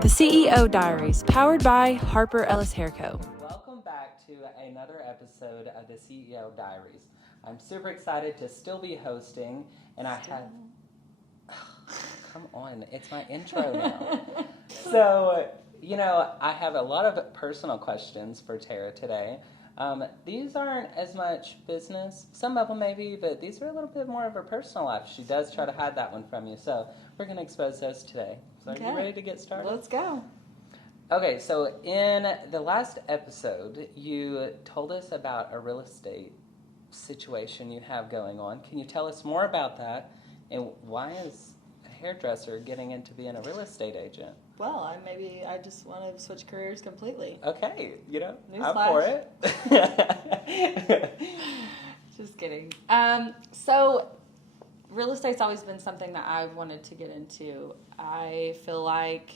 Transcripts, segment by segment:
The CEO Diaries, powered by Harper Ellis Hair Co. Welcome back to another episode of the CEO Diaries. I'm super excited to still be hosting, and I have... Come on, it's my intro now. So, I have a lot of personal questions for Tara today. These aren't as much business. Some of them maybe, but these are a little bit more of her personal life. She does try to hide that one from you, so we're going to expose those today. So are you ready to get started? Let's go. Okay, so in the last episode, you told us about a real estate situation you have going on. Can you tell us more about that? And why is a hairdresser getting into being a real estate agent? Well, I just want to switch careers completely. Okay, I'm for Newsflash. it. Just kidding. So real estate's always been something that I've wanted to get into. I feel like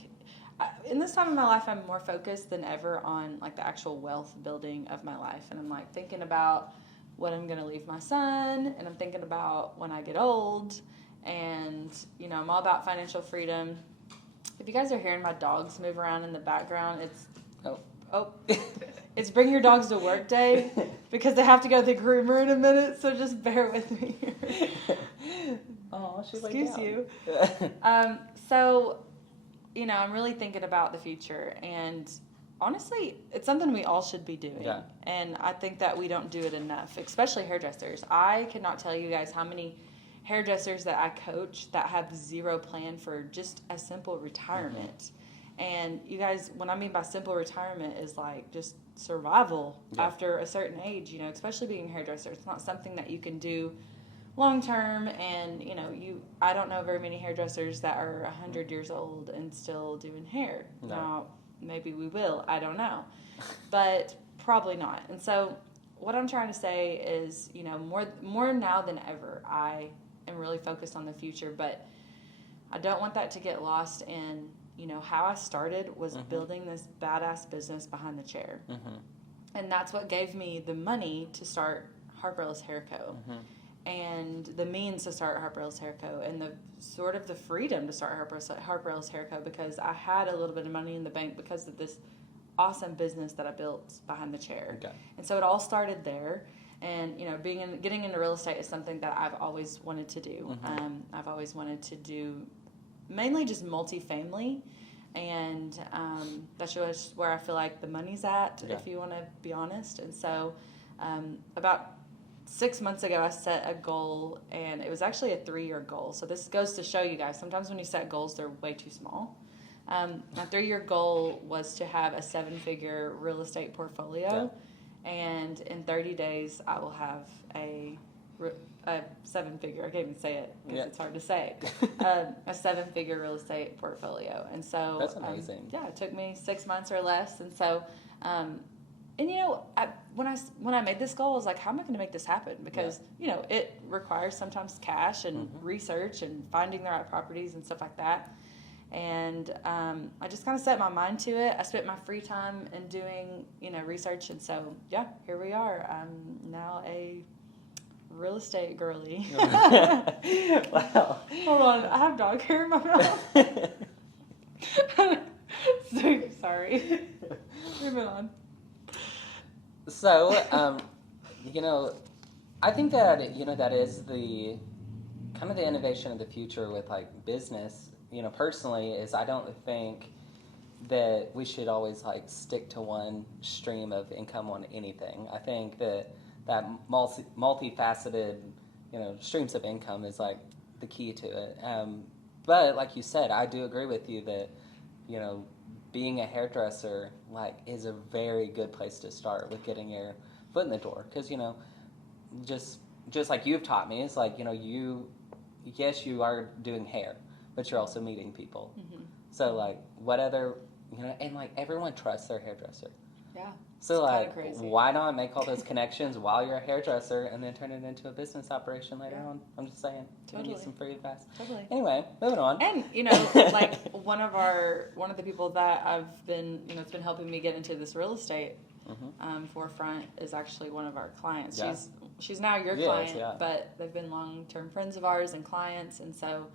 in this time of my life, I'm more focused than ever on like the actual wealth building of my life. And I'm like thinking about what I'm going to leave my son, and I'm thinking about when I get old, and I'm all about financial freedom. If you guys are hearing my dogs move around in the background, it's it's bring your dogs to work day because they have to go to the groomer in a minute, so just bear with me here. Oh, she's like, excuse you. So, I'm really thinking about the future, and honestly, it's something we all should be doing. Yeah. And I think that we don't do it enough, especially hairdressers. I cannot tell you guys how many hairdressers that I coach that have zero plan for just a simple retirement. Mm-hmm. And you guys, what I mean by simple retirement is like just survival after a certain age, especially being a hairdresser. It's not something that you can do long term, and I don't know very many hairdressers that are 100 years old and still doing hair. No. Now, maybe we will, I don't know. But probably not. And so what I'm trying to say is, more now than ever, I am really focused on the future, but I don't want that to get lost in, how I started was building this badass business behind the chair. Mm-hmm. And that's what gave me the money to start Harper Ellis Hair Co. Mm-hmm. And the means to start Harper Ellis Hair Co. and the sort of the freedom to start Harper Ellis Hair Co. because I had a little bit of money in the bank because of this awesome business that I built behind the chair. Okay. And so it all started there. And, getting into real estate is something that I've always wanted to do. Mm-hmm. I've always wanted to do mainly just multifamily. And that's just where I feel like the money's at, if you want to be honest. And so about 6 months ago, I set a goal, and it was actually a 3-year goal. So this goes to show you guys, sometimes when you set goals, they're way too small. My 3-year goal was to have a 7-figure real estate portfolio. Yeah. And in 30 days, I will have a 7-figure, I can't even say it because it's hard to say, a 7-figure real estate portfolio. And so that's amazing. It took me 6 months or less. And so, when I made this goal, I was like, how am I going to make this happen? Because, it requires sometimes cash and research and finding the right properties and stuff like that. And I just kind of set my mind to it. I spent my free time in doing, research. And so, here we are. I'm now a real estate girly. Wow. Hold on. I have dog hair in my mouth. So sorry. Moving on. So, I think that, that is the kind of the innovation of the future with like business. Personally, is I don't think that we should always like stick to one stream of income on anything. I think that multifaceted, streams of income is like the key to it. But like you said, I do agree with you that, being a hairdresser like is a very good place to start with getting your foot in the door. Because, just like you've taught me, it's like, you are doing hair, but you're also meeting people. Mm-hmm. So, like, what other, and, like, everyone trusts their hairdresser. Yeah. So, like, why not make all those connections while you're a hairdresser and then turn it into a business operation later on? I'm just saying. Totally. Give you some free advice. Totally. Anyway, moving on. And, like, one of the people that I've been, it's been helping me get into this real estate forefront is actually one of our clients. Yeah. She's now your client, but they've been long-term friends of ours and clients, and so,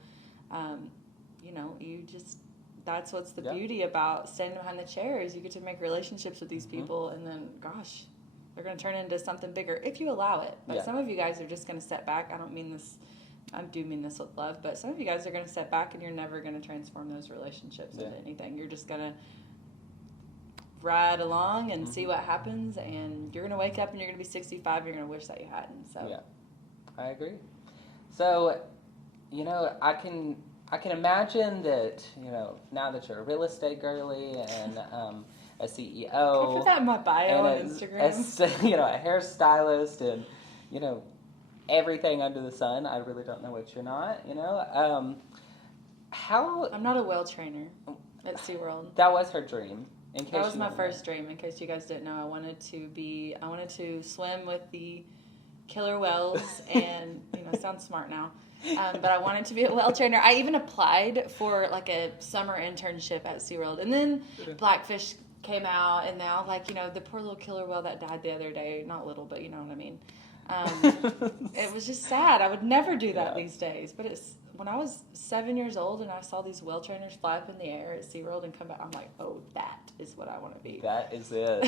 that's what's the beauty about standing behind the chair is you get to make relationships with these people, and then, gosh, they're going to turn into something bigger if you allow it. But some of you guys are just going to step back. I do mean this with love, but some of you guys are going to step back and you're never going to transform those relationships into anything. You're just going to ride along and see what happens, and you're going to wake up and you're going to be 65 and you're going to wish that you hadn't. So yeah, I agree. So, you know, I can imagine that, you know, now that you're a real estate girly and a CEO. Can I put that in my bio on Instagram? You know, a hairstylist and, you know, everything under the sun. I really don't know what you're not, you know. I'm not a whale trainer at SeaWorld. That was her dream. That was my first dream. In case you guys didn't know, I wanted to swim with the killer whales, and you know, sounds smart now. But I wanted to be a whale trainer. I even applied for like a summer internship at SeaWorld, and then Blackfish came out, and now, like, you know, the poor little killer whale that died the other day, not little, but you know what I mean. It was just sad. I would never do that these days, but when I was 7 years old and I saw these whale trainers fly up in the air at SeaWorld and come back, I'm like, oh, that is what I want to be. That is it.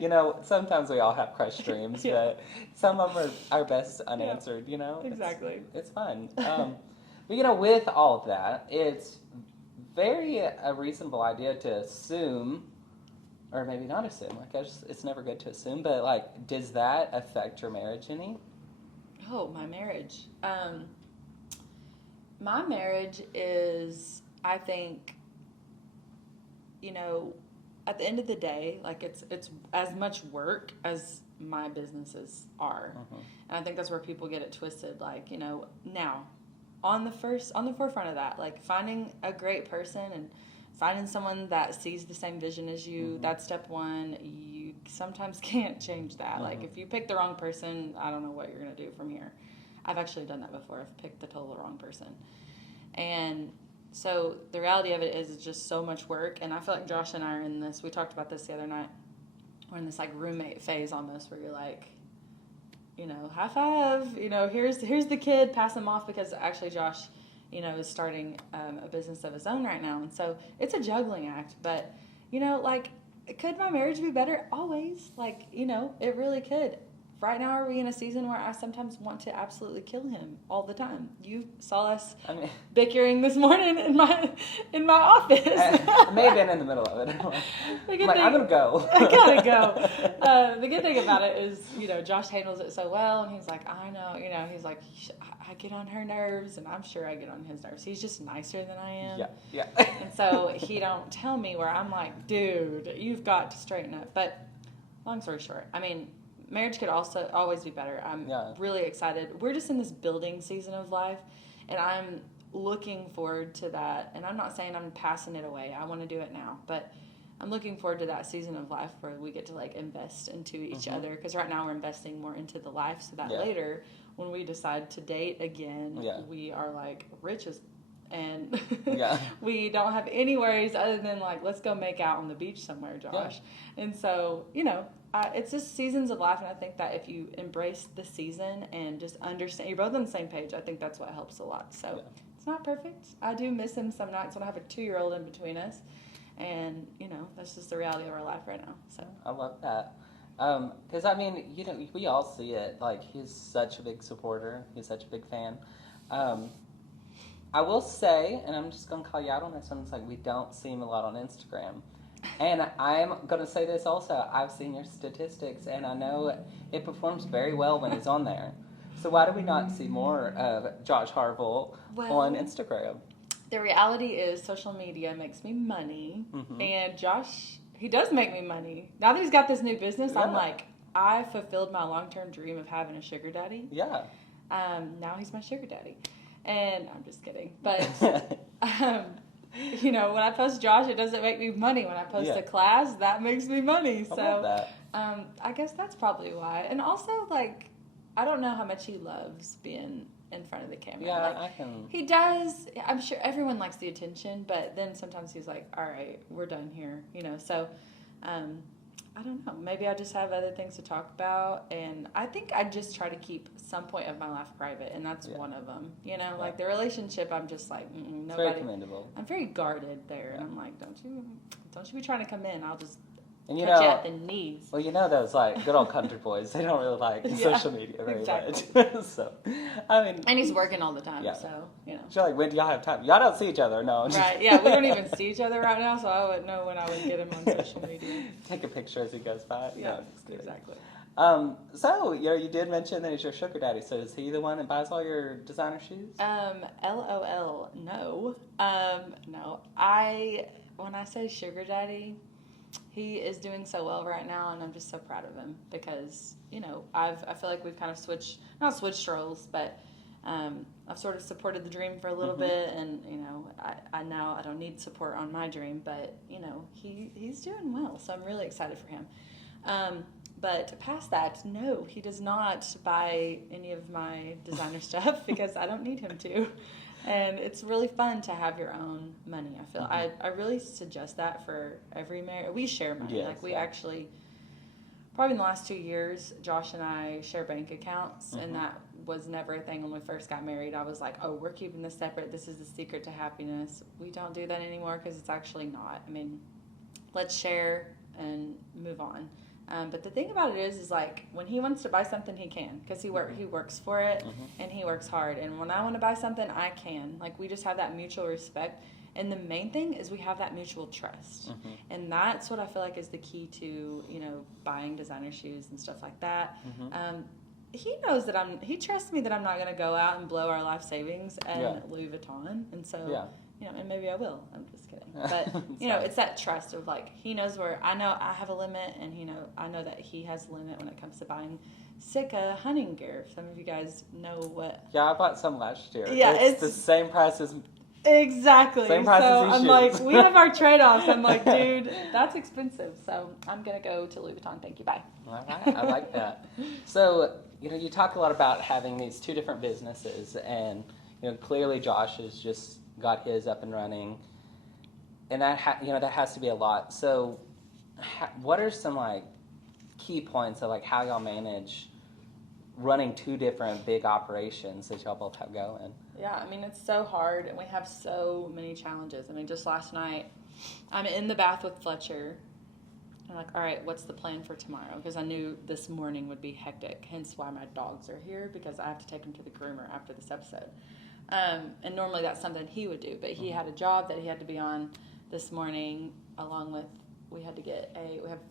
You know, sometimes we all have crush dreams, but some of them are best unanswered, you know? Exactly. It's fun. But, you know, with all of that, it's very a reasonable idea to assume, or maybe not assume, I guess it's never good to assume, but, like, does that affect your marriage any? Oh, my marriage. My marriage is, I think, you know, at the end of the day, like, it's as much work as my businesses are. And I think that's where people get it twisted. Like, you know, now, on the forefront of that, like, finding a great person and finding someone that sees the same vision as you, that's step one. You sometimes can't change that. Like, if you pick the wrong person, I don't know what you're going to do from here. I've actually done that before. I've picked the total wrong person. And so the reality of it is it's just so much work. And I feel like Josh and I are in this. We talked about this the other night. We're in this, like, roommate phase almost, where you're like, you know, high five. You know, here's the kid, pass him off, because actually Josh, you know, is starting a business of his own right now. And so it's a juggling act. But, you know, like, could my marriage be better? Always. Like, you know, it really could. Right now, are we in a season where I sometimes want to absolutely kill him all the time? You saw us bickering this morning in my office. I may have been in the middle of it. I'm going to go. I got to go. The good thing about it is, you know, Josh handles it so well, and he's like, I know, you know, he's like, I get on her nerves, and I'm sure I get on his nerves. He's just nicer than I am. Yeah. And so he don't tell me where I'm like, dude, you've got to straighten up. But long story short, I mean, marriage could also always be better. I'm really excited. We're just in this building season of life, and I'm looking forward to that. And I'm not saying I'm passing it away. I want to do it now. But I'm looking forward to that season of life where we get to, like, invest into each other. Because right now we're investing more into the life so that later when we decide to date again, we are, like, rich as and we don't have any worries other than, like, let's go make out on the beach somewhere, Josh. And so, you know, it's just seasons of life, and I think that if you embrace the season and just understand, you're both on the same page, I think that's what helps a lot. So it's not perfect. I do miss him some nights when I have a 2-year-old in between us, and, you know, that's just the reality of our life right now. So I love that. Because, I mean, you know, we all see it. Like, he's such a big supporter. He's such a big fan. I will say, and I'm just going to call you out on this one, it's like we don't see him a lot on Instagram. And I'm going to say this also. I've seen your statistics, and I know it performs very well when he's on there. So why do we not see more of Josh Harville on Instagram? The reality is social media makes me money, and Josh, he does make me money. Now that he's got this new business, I'm like, I fulfilled my long-term dream of having a sugar daddy. Yeah. Now he's my sugar daddy. And I'm just kidding. But, you know, when I post Josh, it doesn't make me money. When I post a class, that makes me money. So I love that. I guess that's probably why. And also, like, I don't know how much he loves being in front of the camera. Yeah, like, I can. He does. I'm sure everyone likes the attention, but then sometimes he's like, all right, we're done here. You know, so I don't know. Maybe I just have other things to talk about, and I think I just try to keep some point of my life private, and that's one of them. You know, like the relationship, I'm just like, nobody. Very commendable. I'm very guarded there, and I'm like, don't you be trying to come in? I'll just and catch you at the knees. Well, those like good old country boys, they don't really like social media very much. So, I mean, and he's working all the time, so She's like, when do y'all have time? Y'all don't see each other, no? Right? Yeah, we don't even see each other right now, so I wouldn't know when I would get him on social media. Take a picture as he goes by. Yeah, no, just kidding. Exactly. So you did mention that he's your sugar daddy. So is he the one that buys all your designer shoes? LOL, no. No. When I say sugar daddy, he is doing so well right now, and I'm just so proud of him because, I feel like we've kind of not switched roles, but I've sort of supported the dream for a little bit, and, I now I don't need support on my dream, but, he's doing well, so I'm really excited for him. But past that, no, he does not buy any of my designer stuff because I don't need him to. And it's really fun to have your own money, I feel. I really suggest that for every marriage. We share money. Yes, like, we actually, probably in the last 2 years, Josh and I share bank accounts, and that was never a thing when we first got married. I was like, oh, we're keeping this separate. This is the secret to happiness. We don't do that anymore because it's actually not. I mean, let's share and move on. But the thing about it is like when he wants to buy something, he can because he works for it and he works hard. And when I want to buy something, I can. Like we just have that mutual respect. And the main thing is we have that mutual trust. And that's what I feel like is the key to, buying designer shoes and stuff like that. He knows that he trusts me that I'm not going to go out and blow our life savings and Louis Vuitton. And so, and maybe I will. I'm just kidding. But, it's that trust of like, he knows where I know I have a limit and I know that he has a limit when it comes to buying Sika hunting gear. Some of you guys know what. Yeah, I bought some last year. Yeah, it's the same price as. Exactly. Same price so as these I'm shoes. like, we have our trade-offs. I'm like, dude, that's expensive. So I'm going to go to Louis Vuitton. Thank you. Bye. All right. I like that. So, you talk a lot about having these two different businesses and, clearly Josh has just got his up and running and that, that has to be a lot. So what are some like key points of like how y'all manage running two different big operations that y'all both have going? Yeah, I mean, it's so hard, and we have so many challenges. I mean, just last night, I'm in the bath with Fletcher. I'm like, all right, what's the plan for tomorrow? Because I knew this morning would be hectic, hence why my dogs are here, because I have to take them to the groomer after this episode. And normally that's something he would do, but he had a job that he had to be on this morning, along with we have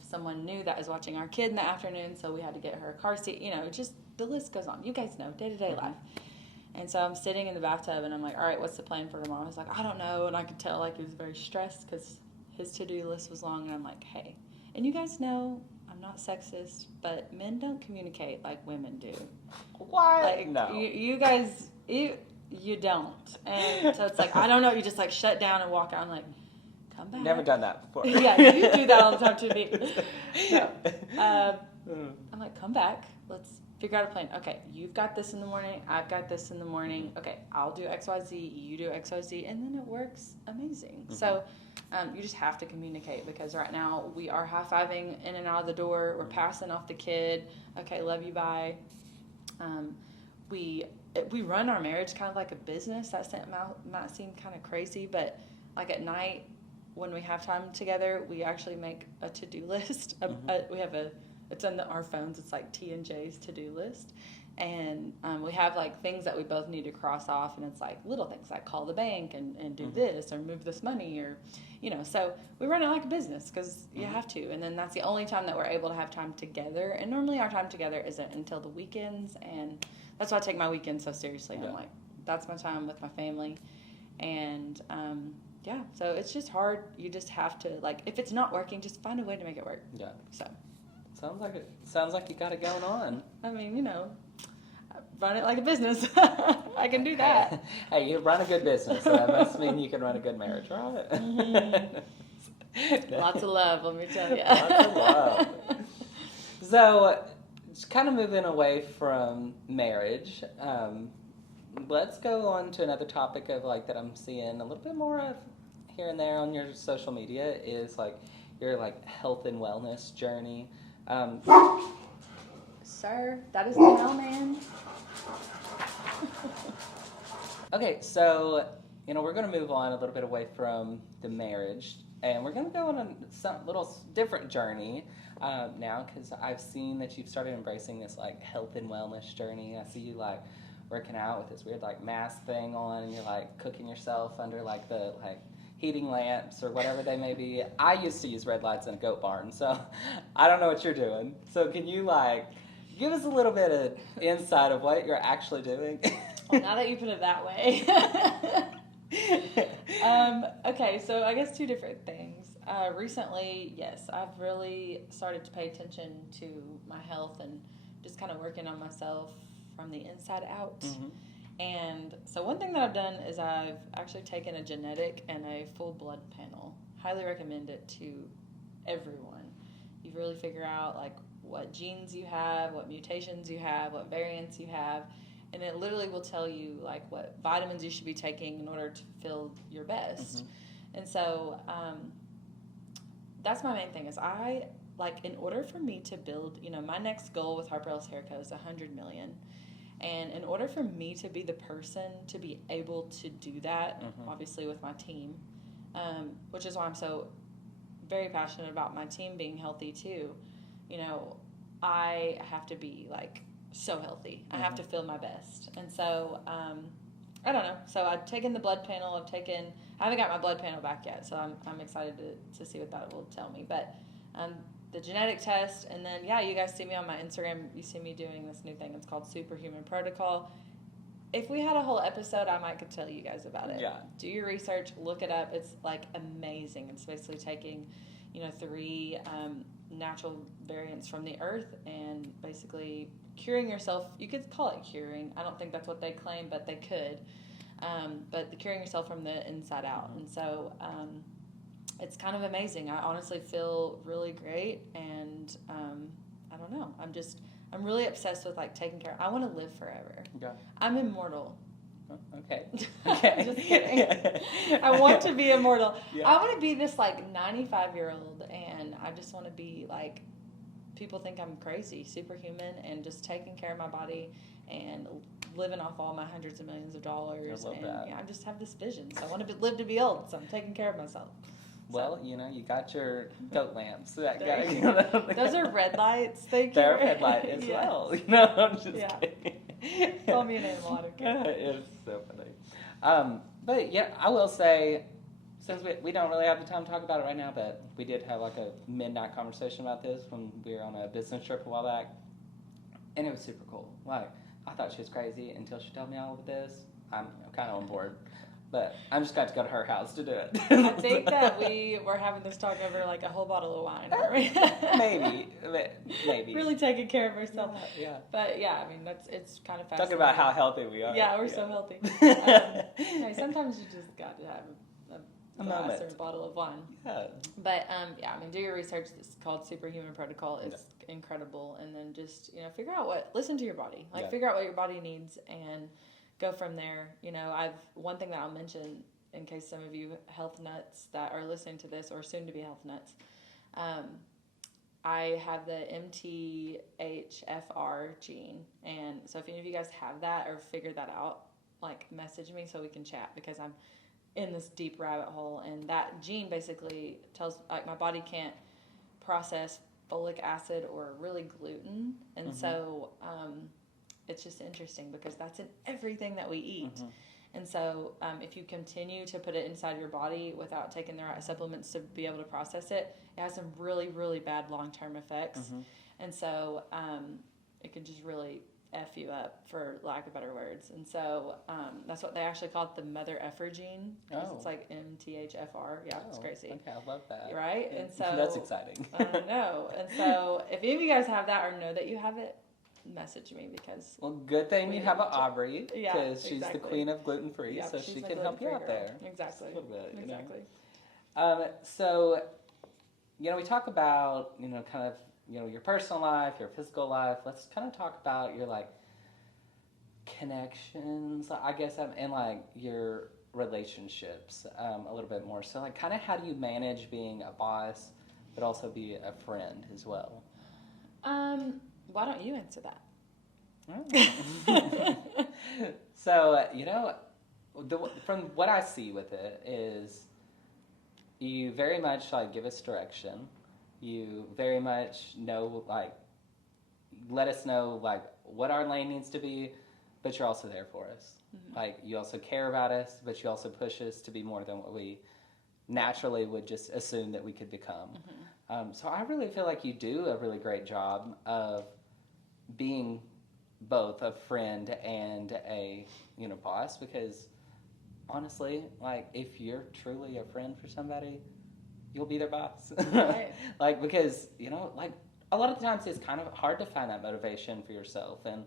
someone new that is watching our kid in the afternoon, so we had to get her a car seat. Just the list goes on. You guys know, day-to-day life. And so I'm sitting in the bathtub, and I'm like, all right, what's the plan for tomorrow? I was like, I don't know. And I could tell, like, he was very stressed because his to-do list was long. And I'm like, hey. And you guys know I'm not sexist, but men don't communicate like women do. What? Like, no. You guys, you don't. And so it's like, I don't know. You just, like, shut down and walk out. I'm like, come back. Never done that before. Yeah, you do that all the time to me. No. I'm like, come back. Let's figure out a plan. Okay, you've got this in the morning. I've got this in the morning. Okay, I'll do XYZ. You do XYZ. And then it works amazing. So you just have to communicate because right now we are high-fiving in and out of the door. We're passing off the kid. Okay, love you, bye. We run our marriage kind of like a business. That might seem kind of crazy, but like at night when we have time together, we actually make a to-do list. We have it's on our phones. It's like T&J's to-do list. And we have like things that we both need to cross off. And it's like little things like call the bank and do this or move this money or, so we run it like a business because you have to. And then that's the only time that we're able to have time together. And normally our time together isn't until the weekends. And that's why I take my weekends so seriously. I'm like, that's my time with my family. And, so it's just hard. You just have to, like, if it's not working, just find a way to make it work. Yeah. So. Sounds like you got it going on. I mean, run it like a business. I can do that. Hey, you run a good business, so that must mean you can run a good marriage, right? Lots of love, let me tell you. Lots of love. So, just kind of moving away from marriage, let's go on to another topic of like that I'm seeing a little bit more of here and there on your social media is like your like health and wellness journey. Sir, that is the mailman. Okay, so we're going to move on a little bit away from the marriage, and we're going to go on a little different journey now, because I've seen that you've started embracing this like health and wellness journey. I see you like working out with this weird like mask thing on, and you're like cooking yourself under like the like heating lamps or whatever they may be. I used to use red lights in a goat barn, so I don't know what you're doing. So can you like give us a little bit of insight of what you're actually doing? Well, now that you put it that way. Okay, so I guess two different things. Recently, yes, I've really started to pay attention to my health and just kind of working on myself from the inside out. Mm-hmm. And so one thing that I've done is I've actually taken a genetic and a full blood panel. Highly recommend it to everyone. You really figure out like what genes you have, what mutations you have, what variants you have, and it literally will tell you like what vitamins you should be taking in order to feel your best. Mm-hmm. And so that's my main thing is I like in order for me to build, my next goal with Harper Ellis Hair Co is 100 million. And in order for me to be the person to be able to do that, Mm-hmm. obviously with my team, which is why I'm so very passionate about my team being healthy too. I have to be like so healthy. I have to feel my best. And so, I don't know. So I've taken the blood panel. I haven't got my blood panel back yet. So I'm excited to see what that will tell me. But, the genetic test, and then, you guys see me on my Instagram. You see me doing this new thing. It's called Superhuman Protocol. If we had a whole episode, I might could tell you guys about it. Yeah. Do your research. Look it up. It's like amazing. It's basically taking, 3 natural variants from the earth and basically curing yourself. You could call it curing. I don't think that's what they claim, but they could. But the curing yourself from the inside out. And so it's kind of amazing. I honestly feel really great. And I don't know. I'm really obsessed with like taking care. I want to live forever. Yeah. I'm immortal. Okay. Just kidding. I want to be immortal. Yeah. I want to be this like 95-year-old, and I just want to be like, people think I'm crazy, superhuman, and just taking care of my body and living off all my hundreds of millions of dollars. I love that. I just have this vision. So I want to live to be old. So I'm taking care of myself. Well, you got your goat lamps. Those are red lights. Thank you. They're red light as Yes. well. I'm just kidding. Call me an animal. I don't care. It's so funny. But yeah, I will say, since we don't really have the time to talk about it right now, but we did have like a midnight conversation about this when we were on a business trip a while back, and it was super cool. Like, I thought she was crazy until she told me all of this. I'm kind of on board. But I'm just got to go to her house to do it. I think that we were having this talk over like a whole bottle of wine. Maybe. Really taking care of ourselves. Yeah. But it's kind of fascinating. Talking about how healthy we are. Yeah, we're so healthy. Sometimes you just got to have a glass moment or a bottle of wine. Yeah. But do your research. It's called Superhuman Protocol. It's incredible. And then just figure out listen to your body. Figure out what your body needs and go from there. One thing that I'll mention in case some of you health nuts that are listening to this or soon to be health nuts, I have the MTHFR gene, and so if any of you guys have that or figure that out, message me so we can chat, because I'm in this deep rabbit hole, and that gene basically tells my body can't process folic acid or really gluten, and so it's just interesting because that's in everything that we eat. And so if you continue to put it inside your body without taking the right supplements to be able to process it, it has some really, really bad long-term effects. And so it can just really F you up, for lack of better words. And so that's what they actually call it, the mother effer gene. It's like MTHFR. Yeah, it's crazy. Okay, I love that. Right? Yeah. And so that's exciting. I know. And so if any of you guys have that or know that you have it, message me, because good thing you have an Aubrey, because she's exactly. the queen of gluten-free, so she can help you out there. Exactly. Just a little bit, exactly. So, we talk about, kind of, your personal life, your physical life. Let's kind of talk about your, connections, I guess, and, your relationships a little bit more. So, kind of how do you manage being a boss, but also be a friend as well? Why don't you answer that? So, from what I see with it is you very much like give us direction. You very much know, like, let us know like what our lane needs to be, but you're also there for us. Mm-hmm. Like, you also care about us, but you also push us to be more than what we naturally would just assume that we could become. Mm-hmm. So I really feel like you do a really great job of being both a friend and a boss, because honestly, like, if you're truly a friend for somebody, you'll be their boss. Right. Like, because like, a lot of the times it's kind of hard to find that motivation for yourself, and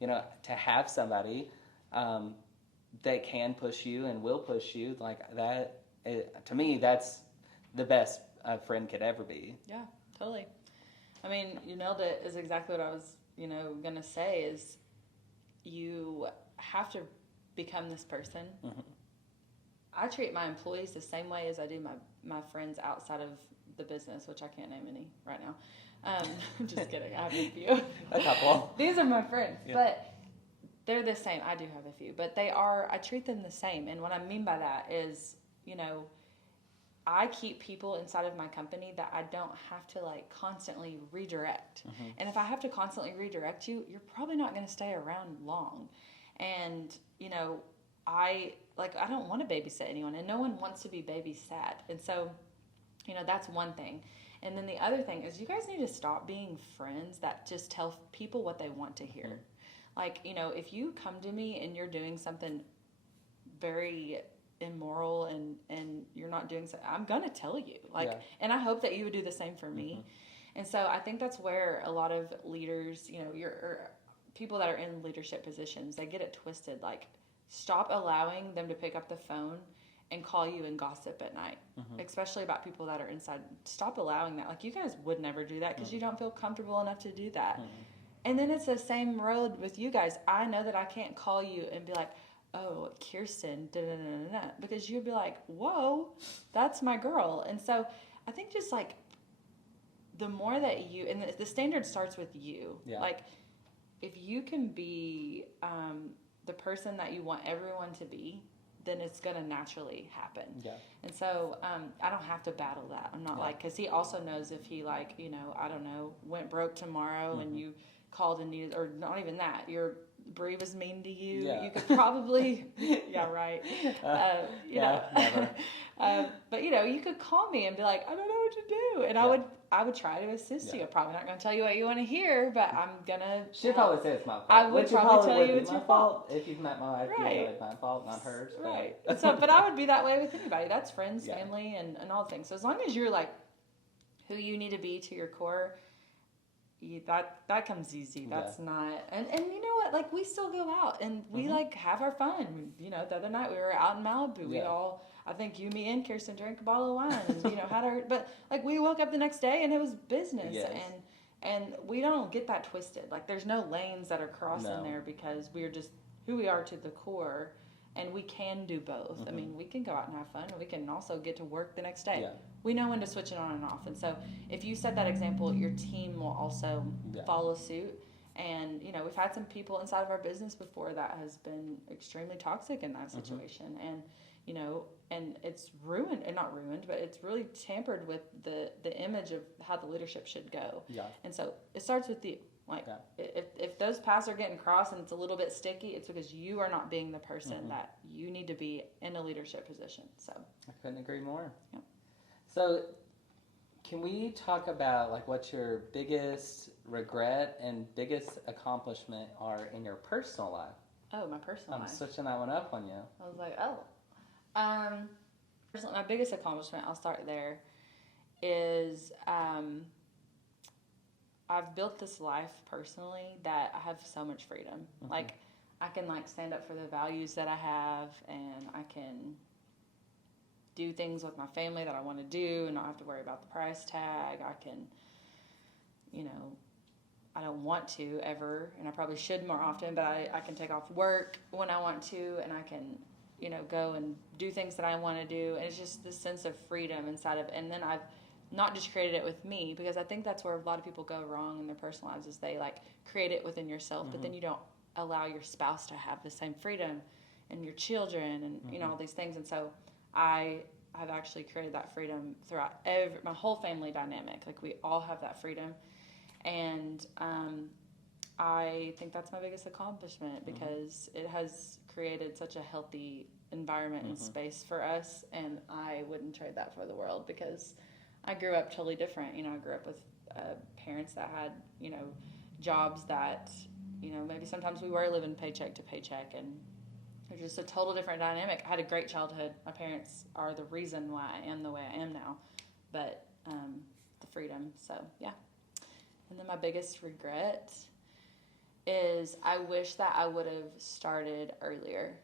to have somebody that can push you and will push you like that, to me, that's the best a friend could ever be. Yeah, totally. I mean, you nailed it. Is exactly what I was gonna say. Is you have to become this person. Mm-hmm. I treat my employees the same way as I do my friends outside of the business, which I can't name any right now. I'm just kidding. I have a few. A couple. These are my friends, yeah. But they're the same. I do have a few, but I treat them the same. And what I mean by that is, I keep people inside of my company that I don't have to like constantly redirect. Mm-hmm. And if I have to constantly redirect you, you're probably not going to stay around long. And, I don't want to babysit anyone, and no one wants to be babysat. And so, that's one thing. And then the other thing is, you guys need to stop being friends that just tell people what they want to hear. Mm-hmm. Like, if you come to me and you're doing something very immoral and you're not doing so, I'm gonna tell you. Like, yeah. And I hope that you would do the same for me. Mm-hmm. And so I think that's where a lot of leaders, or people that are in leadership positions, they get it twisted. Like, stop allowing them to pick up the phone and call you and gossip at night, mm-hmm. especially about people that are inside. Stop allowing that. Like, you guys would never do that because mm-hmm. you don't feel comfortable enough to do that. Mm-hmm. And then it's the same road with you guys. I know that I can't call you and be like, oh, Kirsten, da-da-da-da-da, because you'd be like, whoa, that's my girl. And so I think just like the more that you, and the standard starts with you. Yeah. Like, if you can be the person that you want everyone to be, then it's going to naturally happen. Yeah. And so I don't have to battle that. I'm not like, because he also knows if he like, I don't know, went broke tomorrow, mm-hmm. and you called and needed, or not even that, Bree was mean to you. Yeah. You could probably, yeah, right. Never. But you could call me and be like, I don't know what to do, and yeah. I would try to assist you. I'm probably not going to tell you what you want to hear, but I'm gonna. She'd probably say it's my fault. I would probably tell you it's your fault. If you've met my wife, right. You know it's my fault, not hers. Right. So, but I would be that way with anybody. That's friends, yeah. family, and all things. So as long as you're like who you need to be to your core. That comes easy. That's not, and you know what? Like, we still go out and we mm-hmm. like have our fun. The other night we were out in Malibu. Yeah. We all, I think you, me, and Kirsten drank a bottle of wine and had our. But like, we woke up the next day and it was business. Yes. And we don't get that twisted. Like, there's no lanes that are crossed in there, because we're just who we are to the core, and we can do both. Mm-hmm. I mean, we can go out and have fun, and we can also get to work the next day. Yeah. We know when to switch it on and off. And so if you set that example, your team will also follow suit. And, we've had some people inside of our business before that has been extremely toxic in that situation. Mm-hmm. And, and it's ruined, and not ruined, but it's really tampered with the image of how the leadership should go. Yeah. And so it starts with you. Like, if those paths are getting crossed and it's a little bit sticky, it's because you are not being the person mm-hmm. that you need to be in a leadership position. So I couldn't agree more. Yeah. So can we talk about like what your biggest regret and biggest accomplishment are in your personal life? Oh, my personal life. I'm switching that one up on you. I was like, my biggest accomplishment, I'll start there, is I've built this life personally that I have so much freedom. Mm-hmm. Like, I can like stand up for the values that I have, and I can do things with my family that I want to do and not have to worry about the price tag. I can, I don't want to ever, and I probably should more often, but I can take off work when I want to, and I can, go and do things that I want to do. And it's just this sense of freedom inside of, and then I've not just created it with me, because I think that's where a lot of people go wrong in their personal lives, is they like create it within yourself, but then you don't allow your spouse to have the same freedom, and your children, and you know, all these things. And so I have actually created that freedom throughout my whole family dynamic. Like, we all have that freedom, and I think that's my biggest accomplishment, because it has created such a healthy environment and space for us, and I wouldn't trade that for the world, because I grew up totally different. You know, I grew up with parents that had, you know, jobs that, you know, maybe sometimes we were living paycheck to paycheck, and it was just a total different dynamic. I had a great childhood. My parents are the reason why I am the way I am now, but the freedom, so yeah. And then my biggest regret is I wish that I would have started earlier.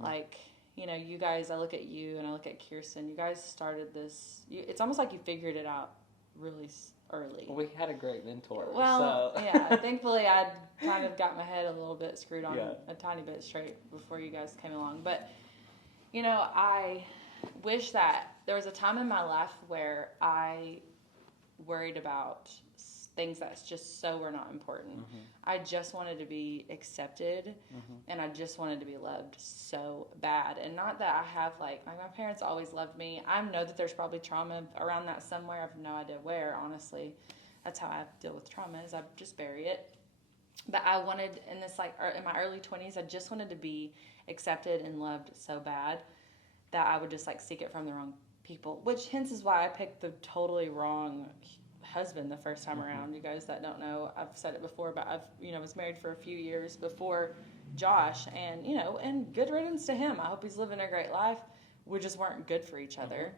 Like, you know, you guys, I look at you and I look at Kirsten, you guys started this, it's almost like you figured it out really early. We had a great mentor. Well, so. Yeah, thankfully I'd kind of got my head a little bit screwed on a tiny bit straight before you guys came along. But, you know, I wish that there was a time in my life where I worried about things that just so were not important. I just wanted to be accepted, and I just wanted to be loved so bad. And not that I have, like my parents always loved me. I know that there's probably trauma around that somewhere. I have no idea where, honestly. That's how I deal with trauma, is I just bury it. But I wanted, in my early 20s, I just wanted to be accepted and loved so bad that I would just like seek it from the wrong people, which hence is why I picked the totally wrong husband the first time around. You guys that don't know, I've said it before, but I was married for a few years before Josh, and and good riddance to him. I hope he's living a great life. We just weren't good for each other.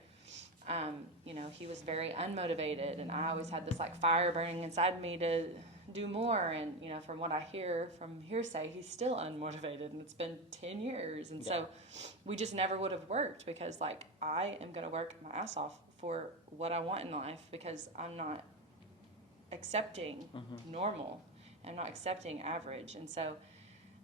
He was very unmotivated, and I always had this like fire burning inside me to do more. And from what I hear from hearsay, he's still unmotivated, and it's been 10 years. And so we just never would have worked, because like I am going to work my ass off for what I want in life, because I'm not accepting normal. I'm not accepting average. And so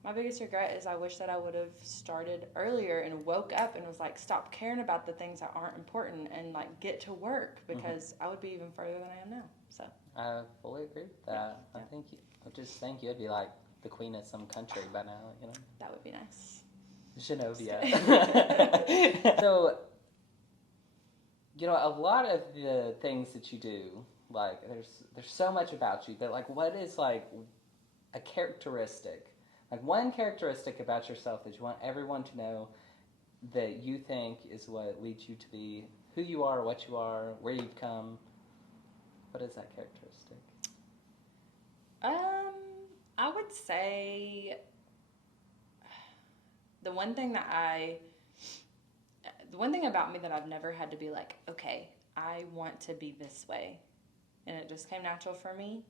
my biggest regret is I wish that I would have started earlier and woke up and was like, stop caring about the things that aren't important and like get to work, because I would be even further than I am now. So I fully agree with that. I just think you'd be like the queen of some country by now, That would be nice. Genovia. So, a lot of the things that you do, like there's so much about you, but like what is like a characteristic, like one characteristic about yourself that you want everyone to know that you think is what leads you to be who you are, what you are, where you've come? What is that characteristic? I would say the one thing about me that I've never had to be like, okay, I want to be this way, and it just came natural for me,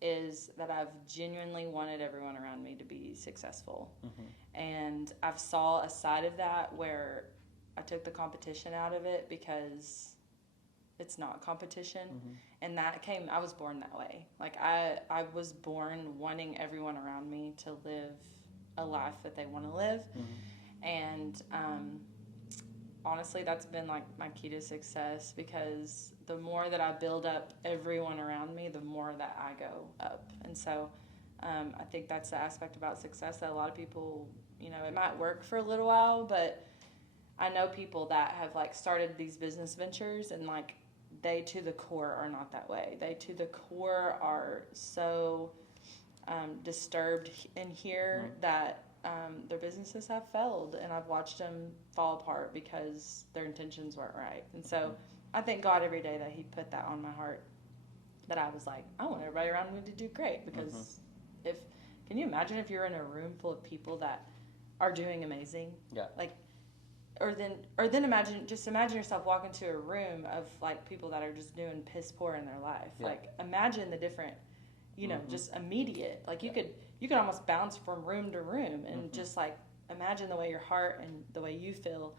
is that I've genuinely wanted everyone around me to be successful. And I've saw a side of that where I took the competition out of it, because it's not competition. And I was born that way. Like I was born wanting everyone around me to live a life that they want to live. And honestly, that's been like my key to success, because the more that I build up everyone around me, the more that I go up. And so I think that's the aspect about success that a lot of people, it might work for a little while, but I know people that have like started these business ventures, and like they to the core are not that way. They to the core are so disturbed in here that their businesses have failed, and I've watched them fall apart because their intentions weren't right. And so I thank God every day that He put that on my heart, that I was like, I want everybody around me to do great, because can you imagine if you're in a room full of people that are doing amazing? Yeah. Like, or then imagine yourself walking to a room of like people that are just doing piss poor in their life. Yeah. Like, imagine the different, just immediate. Like you could almost bounce from room to room, and just like imagine the way your heart and the way you feel.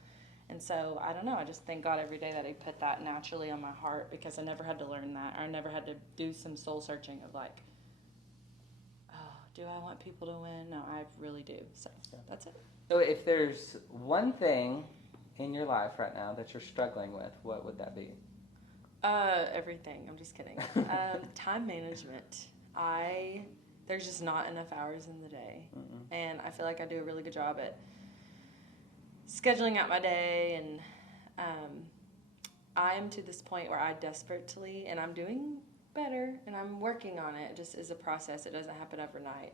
And so I don't know. I just thank God every day that He put that naturally on my heart, because I never had to learn that, or I never had to do some soul searching of like, oh, do I want people to win? No, I really do. So that's it. So if there's one thing in your life right now that you're struggling with, what would that be? Everything. I'm just kidding. Time management. There's just not enough hours in the day. Mm-mm. And I feel like I do a really good job at scheduling out my day, and I am to this point where I desperately, and I'm doing better, and I'm working on it. It just is a process. It doesn't happen overnight.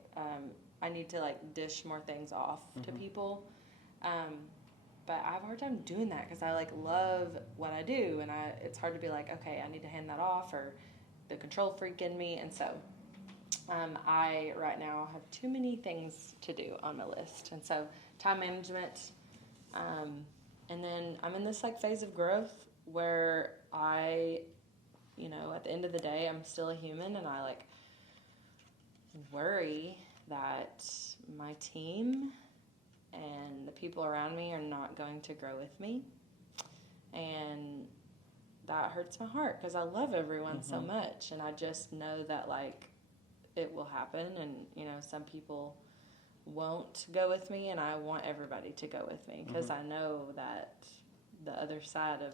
I need to like dish more things off to people. But I have a hard time doing that because I like love what I do, and it's hard to be like, okay, I need to hand that off, or the control freak in me. And so I right now have too many things to do on my list. And so time management, and then I'm in this like phase of growth where I, at the end of the day, I'm still a human, and I like worry that my team and the people around me are not going to grow with me. And that hurts my heart because I love everyone so much, and I just know that like it will happen, and some people won't go with me, and I want everybody to go with me because I know that the other side of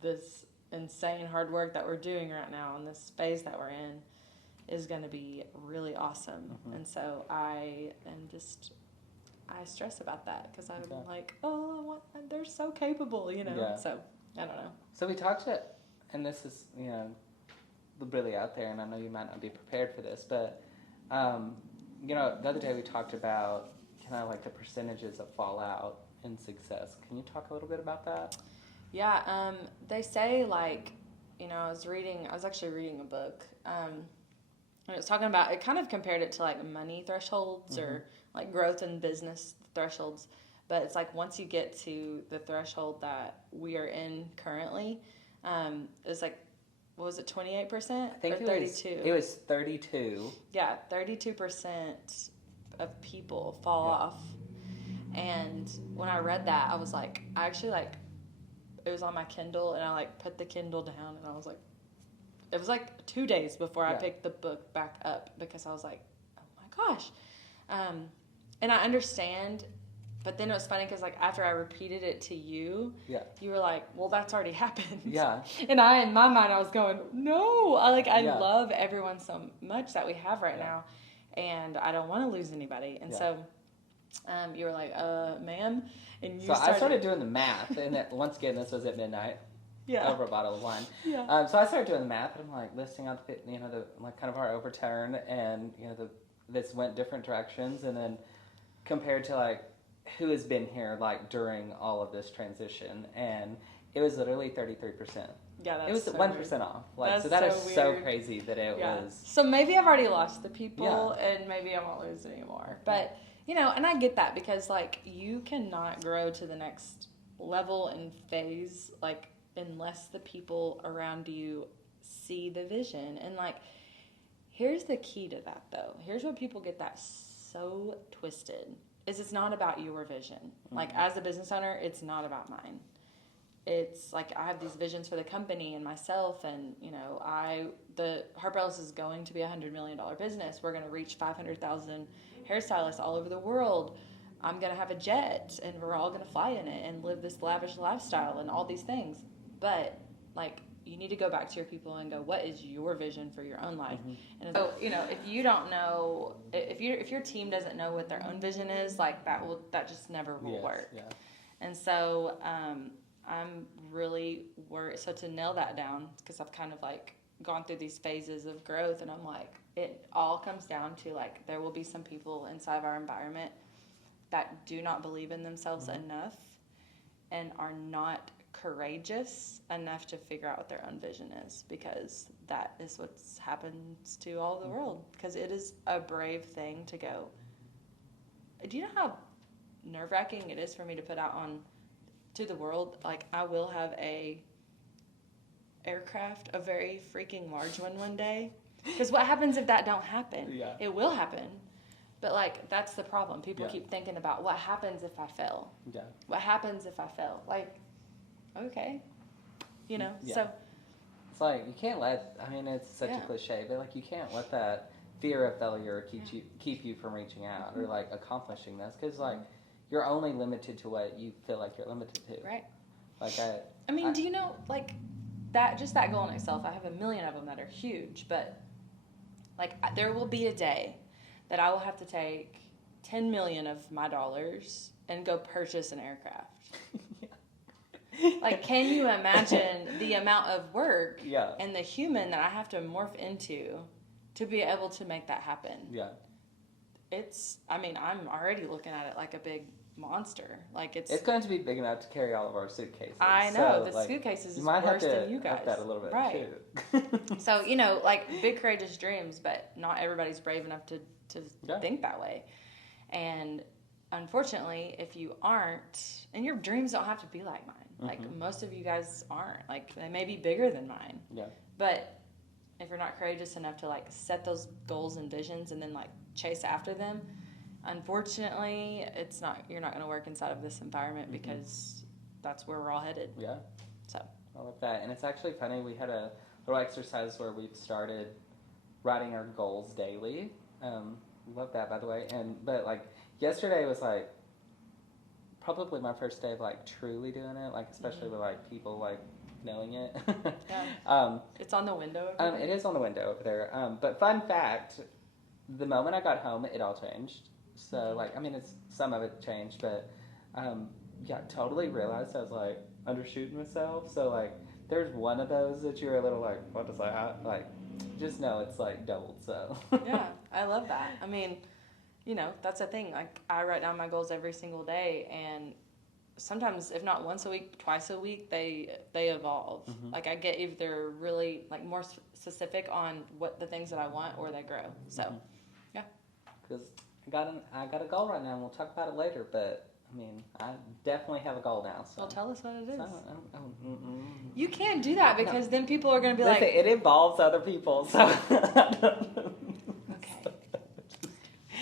this insane hard work that we're doing right now in this phase that we're in is going to be really awesome. And so I stress about that because I'm like, they're so capable, so I don't know. So we talked to, and this is, really out there, and I know you might not be prepared for this, but, the other day we talked about kind of like the percentages of fallout in success. Can you talk a little bit about that? Yeah, they say like, I was actually reading a book, and it was talking about, it kind of compared it to like money thresholds or like growth in business thresholds. But it's like once you get to the threshold that we are in currently, it was like, what was it, 28% I think or 32? It was 32. Yeah, 32% of people fall off. And when I read that, I was like, it was on my Kindle, and I like put the Kindle down, and I was like, it was like 2 days before I picked the book back up because I was like, oh my gosh. And I understand, but then it was funny because like after I repeated it to you, you were like, well, that's already happened. Yeah. And in my mind, I was going, no, I love everyone so much that we have right now, and I don't want to lose anybody. And so you were like, ma'am. And you I started doing the math, and once again, this was at midnight. Over a bottle of wine. So I started doing the math, and I'm like listing out the like kind of our overturn, and this went different directions, and then compared to like who has been here like during all of this transition, and it was literally 33%. Yeah, that's it was so 1% off. Like that's so that is weird. so crazy that it was. So maybe I've already lost the people, and maybe I won't lose anymore. But and I get that because like you cannot grow to the next level and phase like unless the people around you see the vision. And like here's the key to that though. Here's what people get that so twisted is it's not about your vision. Like as a business owner, it's not about mine. It's like I have these visions for the company and myself, and the Harper Ellis is going to be $100 million business. We're going to reach 500,000 hairstylists all over the world. I'm going to have a jet, and we're all going to fly in it and live this lavish lifestyle and all these things. But like you need to go back to your people and go, what is your vision for your own life? And so if you don't know, if your team doesn't know what their own vision is, like that just never will work. And so I'm really worried. So to nail that down, because I've kind of like gone through these phases of growth, and I'm like, it all comes down to like there will be some people inside of our environment that do not believe in themselves enough and are not courageous enough to figure out what their own vision is, because that is what's happens to all the world, because it is a brave thing to go. Do you know how nerve-wracking it is for me to put out on to the world, like I will have a aircraft, a very freaking large one day, because what happens if that don't happen? It will happen, but like that's the problem. People keep thinking about what happens if I fail. What happens if I fail? Like, okay, so it's like you can't let, I mean, it's such a cliche, but like you can't let that fear of failure keep you from reaching out or like accomplishing this, because like you're only limited to what you feel like you're limited to. Right. Like I mean, do you know, like, that goal in itself, I have a million of them that are huge, but like there will be a day that I will have to take 10 million of my dollars and go purchase an aircraft. Like, can you imagine the amount of work and the human that I have to morph into to be able to make that happen? Yeah. I'm already looking at it like a big monster. Like it's going to be big enough to carry all of our suitcases. I know, the suitcases is worse than you guys. Up that a little bit right. too. So, like big courageous dreams, but not everybody's brave enough to think that way. And unfortunately, if you aren't, and your dreams don't have to be like mine. Like most of you guys aren't. Like they may be bigger than mine. Yeah. But if you're not courageous enough to like set those goals and visions and then like chase after them, unfortunately, you're not going to work inside of this environment because that's where we're all headed. Yeah. So I love that. And it's actually funny, we had a little exercise where we've started writing our goals daily. Love that, by the way. But like yesterday was like probably my first day of like truly doing it, like especially with like people like knowing it. Yeah. It's on the window over there? It is on the window over there. But fun fact, the moment I got home, it all changed. So like, it's some of it changed, but totally realized I was like undershooting myself. So like, there's one of those that you're a little like, what is that? Like, just know it's like doubled. So yeah, I love that. That's the thing. Like I write down my goals every single day, and sometimes, if not once a week, twice a week, they evolve. Like I get either really like more specific on what the things that I want, or they grow. So, yeah. Because I got a goal right now, and we'll talk about it later. But I definitely have a goal now. So. Well, tell us what it is. You You can't do that because then people are going to be like, it involves other people. So. Okay.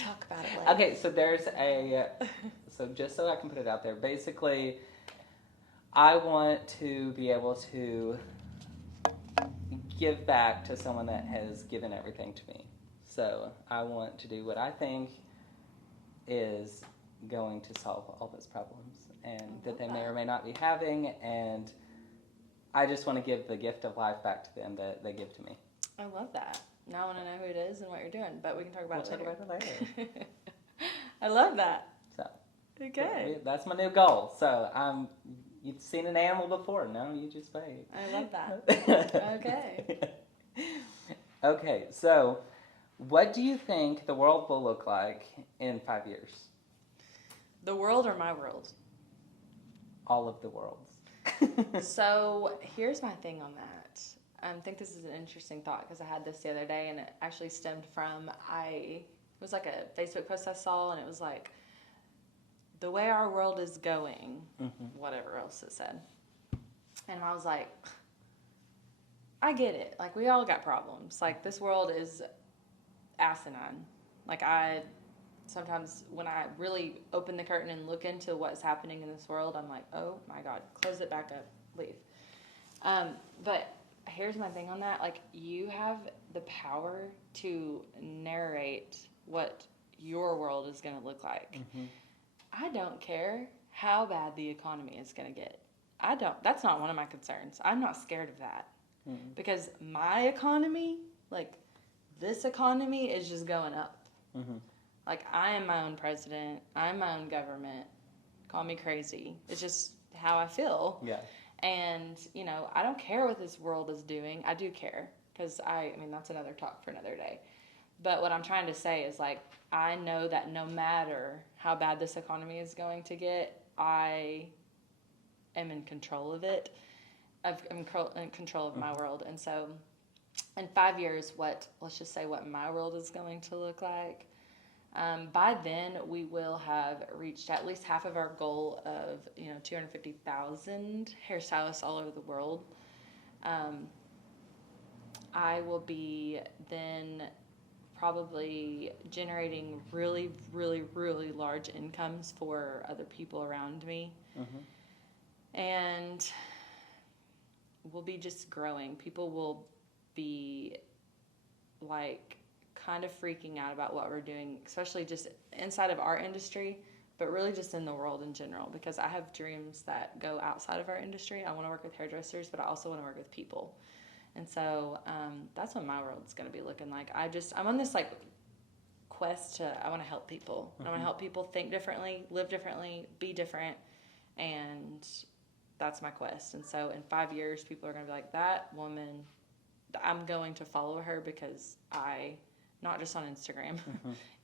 Talk about it later. Okay, so there's so just so I can put it out there, basically, I want to be able to give back to someone that has given everything to me. So I want to do what I think is going to solve all those problems and that they may or may not be having, and I just want to give the gift of life back to them that they give to me. I love that. Now I want to know who it is and what you're doing, but we can talk about it later. I love that. So. Okay. That's my new goal. So you've seen an animal before. No, you just wait. I love that. Okay. Okay, so what do you think the world will look like in 5 years? The world or my world? All of the worlds. So here's my thing on that. I think this is an interesting thought because I had this the other day, and it actually stemmed from it was like a Facebook post I saw, and it was like, the way our world is going, whatever else it said. And I was like, I get it. Like, we all got problems. Like, this world is asinine. Like, sometimes when I really open the curtain and look into what's happening in this world, I'm like, oh my God, close it back up, leave. But here's my thing on that. Like, you have the power to narrate what your world is going to look like. I don't care how bad the economy is going to get. That's not one of my concerns. I'm not scared of that. Because my economy, like, this economy is just going up. Like, I am my own president. I'm my own government. Call me crazy. It's just how I feel. Yeah. And, I don't care what this world is doing. I do care. Because that's another talk for another day. But what I'm trying to say is, like, I know that no matter how bad this economy is going to get, I am in control of it. I'm in control of my world. And so in 5 years, let's just say what my world is going to look like. By then, we will have reached at least half of our goal of, 250,000 hairstylists all over the world. I will be then probably generating really, really, really large incomes for other people around me. And we'll be just growing. People will be like kind of freaking out about what we're doing, especially just inside of our industry. but really just in the world in general, because I have dreams that go outside of our industry. I want to work with hairdressers, but I also want to work with people. And so that's what my world's going to be looking like. I'm on this like quest I want to help people. I want to help people think differently, live differently, be different. And that's my quest. And so in 5 years, people are going to be like, that woman, I'm going to follow her because not just on Instagram,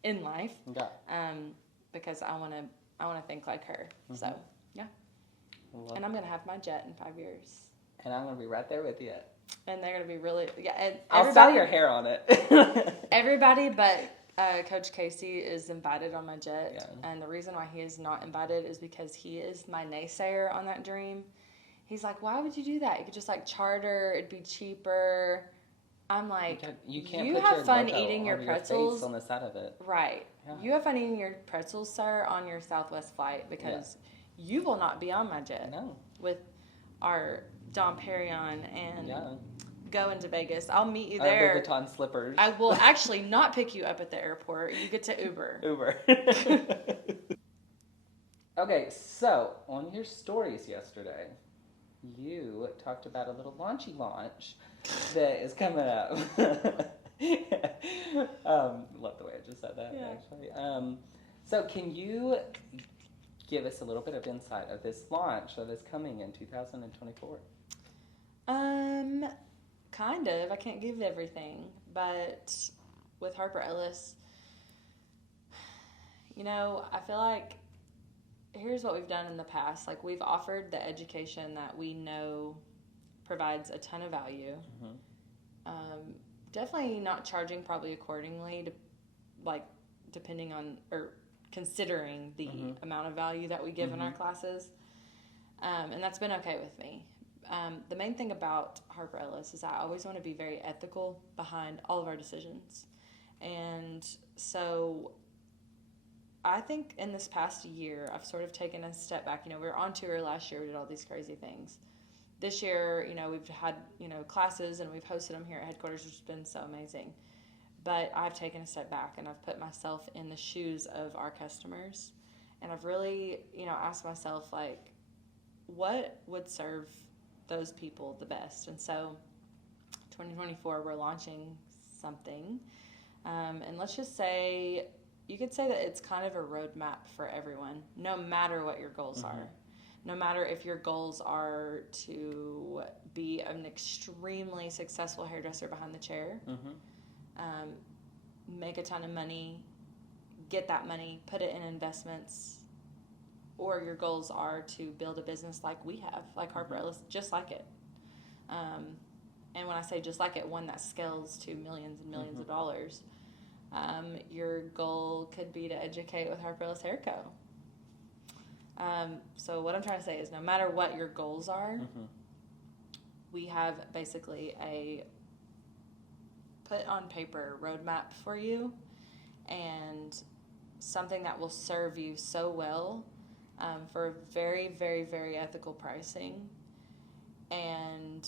in life, because I want to think like her. So, yeah. And I'm going to have my jet in 5 years. And I'm going to be right there with you. And they're going to be really, and I'll style your hair on it. Everybody but Coach Casey is invited on my jet. Yeah. And the reason why he is not invited is because he is my naysayer on that dream. He's like, why would you do that? You could just like charter, it'd be cheaper. I'm like, you can't you put have your fun logo eating your on pretzels. face on the side of it. Right. Yeah. You have fun eating your pretzels, sir, on your Southwest flight, because you will not be on my jet. No. With our Dom Perignon and go into Vegas. I'll meet you there. Louis Vuitton slippers. I will actually not pick you up at the airport. You get to Uber. Okay, so on your stories yesterday, you talked about a little launchy launch that is coming up. Love the way I just said that, actually. So can you give us a little bit of insight of this launch that is coming in 2024? Kind of. I can't give everything, but with Harper Ellis, I feel like here's what we've done in the past. Like, we've offered the education that we know provides a ton of value. Definitely not charging probably accordingly to, like, depending on or considering the amount of value that we give in our classes. And that's been okay with me. The main thing about Harper Ellis is I always want to be very ethical behind all of our decisions. And so I think in this past year, I've sort of taken a step back. We were on tour last year. We did all these crazy things. This year, we've had, classes and we've hosted them here at headquarters, which has been so amazing. But I've taken a step back and I've put myself in the shoes of our customers. And I've really, asked myself, like, what would serve those people the best? And so 2024, we're launching something. And let's just say, you could say that it's kind of a roadmap for everyone, no matter what your goals are. No matter if your goals are to be an extremely successful hairdresser behind the chair, make a ton of money, get that money, put it in investments, or your goals are to build a business like we have, like Harper Ellis, just like it. And when I say just like it, one that scales to millions and millions of dollars, your goal could be to educate with Harper Ellis Hair Co. So what I'm trying to say is no matter what your goals are, we have basically a put on paper roadmap for you and something that will serve you so well for very, very, very ethical pricing. And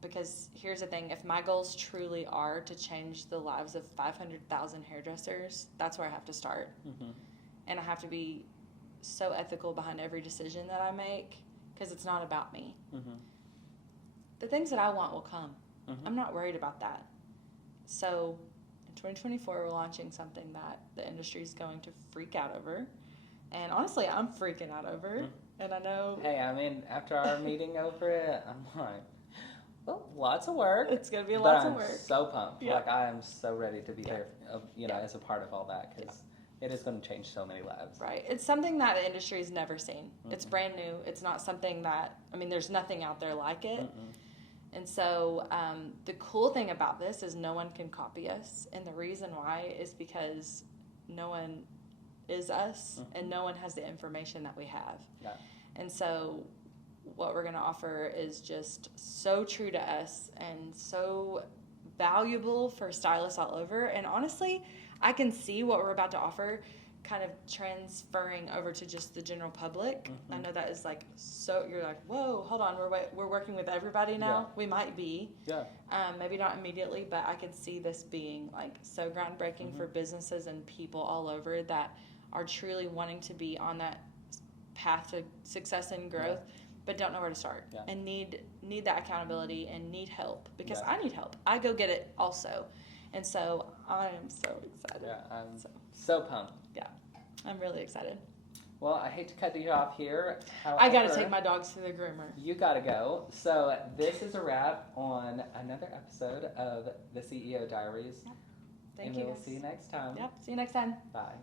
because here's the thing, if my goals truly are to change the lives of 500,000 hairdressers, that's where I have to start. And I have to be so ethical behind every decision that I make because it's not about me. The things that I want will come. I'm not worried about that. So in 2024, we're launching something that the industry is going to freak out over. And honestly, I'm freaking out over. And I know... Hey, I mean, after our meeting over it, I'm like, well, lots of work. It's going to be lots of work. But I'm so pumped. Yeah. Like, I am so ready to be there, as a part of all that, because it is going to change so many lives. Right. It's something that the industry has never seen. It's brand new. It's not something that... there's nothing out there like it. And so the cool thing about this is no one can copy us. And the reason why is because no one is us and no one has the information that we have. Yeah. And so what we're going to offer is just so true to us and so valuable for stylists all over. And honestly, I can see what we're about to offer kind of transferring over to just the general public. I know that is like, so you're like, whoa, hold on, we're working with everybody now. We might be, maybe not immediately, but I could see this being like so groundbreaking for businesses and people all over that are truly wanting to be on that path to success and growth, but don't know where to start and need that accountability and need help, because I need help. I go get it also. And so I am so excited. Yeah, I'm so pumped. Yeah, I'm really excited. Well, I hate to cut you off here. However, I got to take my dogs to the groomer. You got to go. So this is a wrap on another episode of the CEO Diaries. Thank and you. we will see you next time. Yep, see you next time. Bye.